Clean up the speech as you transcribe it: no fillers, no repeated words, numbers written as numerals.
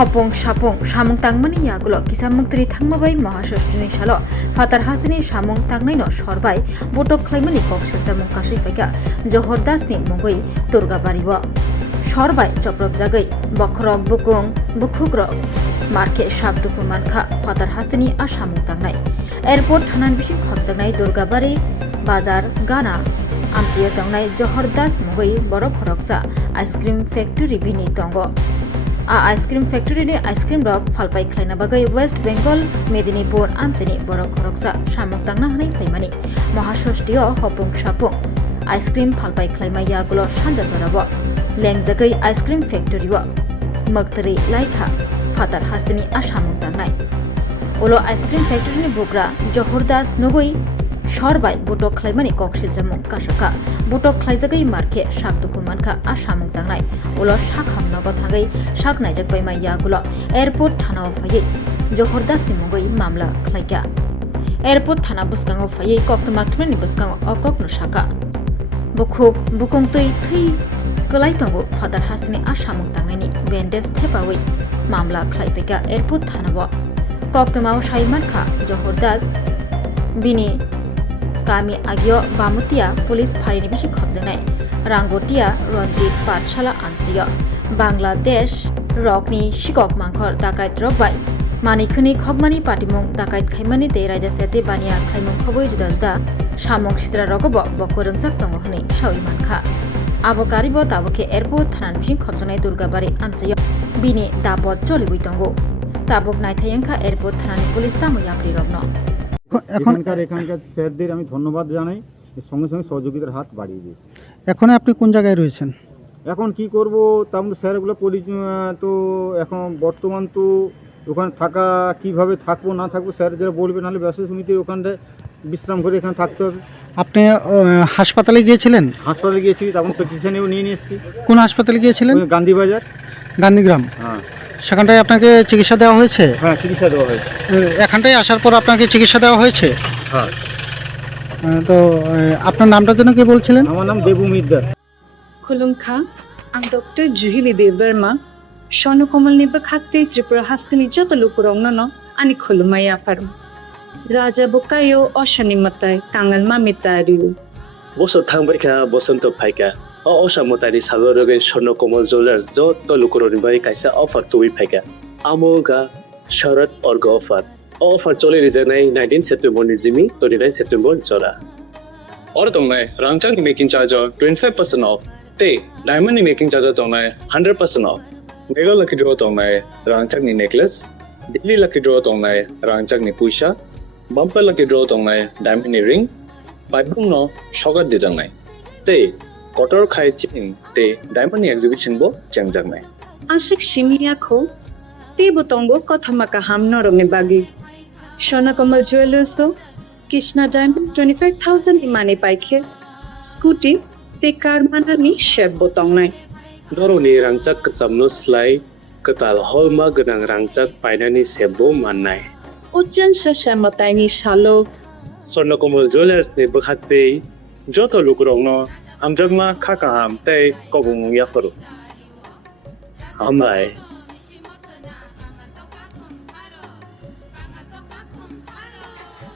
hopong sapong samung tangmani yagulo kisamuktri thangmabai mahasostini salo fatar hasini samung tangnai no sorbai butok khwlaimani koksilchamung kasai paika johordasni mugoi turgabaribo sorbai choprop jagai bokrok bukung bukhugrok marke sakduku mankha fatar hasini asamung tangnai airport thanan bising khobjagnai durgabari bazar gana amchiya tangnai johordas mugoi borok khoroksa ice cream factory bini tongo ice cream factory ni ice cream rok falpai khlaina bagai West Bengal Medinipur amchini borok khoroksa samung tangna hanai phaimani mahasostio hopung sapung ice cream falpai khlaima yagulo sanja jorabo lengjagai ice cream factory wa maktari laikha fatar hastini asamung tangnai ulo ice cream factory ni bugra johordas nugui sorbai butok khwlaimani koksilchamung kasaka butok khwlaijagai marke sakduku mankha asamung tangnai ulo sakham nogo thangai sak naijakbai mai yagulo airport thana phaiye johordasni mugoi mamla khwlaika airport thana buskango phaiye koktama thmani buskango okokno saka bukhuk bukongtei thei kolai tango fatar hasni asamung tangnai ni bandage thepawi mamla khwlaipeka airport thana bo koktama saiman kha johordas bini kami agyo bamutia police pharini bishi khobjanai rangotia ranjit pathshala anchiyo bangladesh rokni sikok mangkhor dakait rokbai manikhuni khogmani patimung dakait khaimani te raja sete bania khaimung khoboi juda juda samung sitra rogobo bokorungsak tongo hni sawi mankha abokaribo taboke airport thanan bishi khobjanai durgabari amchiyo bini dabot choligoi tongo tabok naithayangkha airport thanani police tamo yapri rogno এখানকার স্যারদের আমি ধন্যবাদ জানাই সঙ্গে সঙ্গে সহযোগিতার হাত বাড়িয়ে দিয়েছে। এখন আপনি কোন জায়গায় রয়েছেন? এখন কি করব তেমন স্যারগুলো তো এখন বর্তমান তো ওখানে থাকা কিভাবে থাকবো না থাকবো স্যার যারা বলবে নাহলে ব্যবসা সমিতির ওখানটায় বিশ্রাম করে এখানে থাকতে হবে। আপনি হাসপাতালে গিয়েছিলেন? হাসপাতালে গিয়েছি তখন প্রেসক্রিপশনেও নিয়ে এসেছি। কোন হাসপাতালে গিয়েছিলেন? গান্ধীবাজার গান্ধীগ্রাম। হ্যাঁ সেখানটায় আপনাকে চিকিৎসা দেওয়া হয়েছে? হ্যাঁ চিকিৎসা দেওয়া হয়েছে। এখানটায় আসার পর আপনাকে চিকিৎসা দেওয়া হয়েছে? হ্যাঁ। তো আপনার নামটা যেন কি বলছিলেন? আমার নাম Debu Middar. Khulungkha, ang Dr. Juhili De Verma, Shono Komal ni Bakhakte Tripura Hastini Joto Lukurong no ani Khwlaima Farum. Raja Bukayo Oshani Matai Kangal Mamitariu. বছর থাংবাইখা বসন্ত ফাইকা অসামতারি সাগরগে স্বর্ণ কমল জুয়েলার্স যত লুকুরনিবাই কাইসা অফার তুই ফাইকা আমোগা শরৎ অর্গ অফার চলে রিজানাই 19 সেপ্টেম্বর নিজিমি 29 সেপ্টেম্বর জরা और तंगनाय रांगचांग नि मेकिंग चार्ज 25% ऑफ ते डायमंड नि मेकिंग चार्ज तंगनाय 100% ऑफ मेगा लकी ड्रॉ तंगनाय रांगचांग नि नेकलेस डेली लकी ड्रॉ तंगनाय रांगचांग नि पुइसा बम्पर लकी ड्रॉ तंगनाय डायमंड नि रिंग बाइबुं न सगार दिजांनाय ते कटर खाय चिन ते डायमंड नि एग्जिबिशन बो चेंगजांनाय Ashik Shimiakho, Te Botongo Kothamaka Ham Norome Bagi. Shona Komal Jewelers, Krishna Diamond 25,000 Imani Paike, Scooty, Te Karmanani Shep Botongnai. Doroni rangchak kasamno slai katal holma ganang rangchak painani sebo mannai Ujan Shashamataini Shalo, Swarnakomal Jewelers ni bakhate joto lukurongno amjagma khakaham tei kobung yafaru amai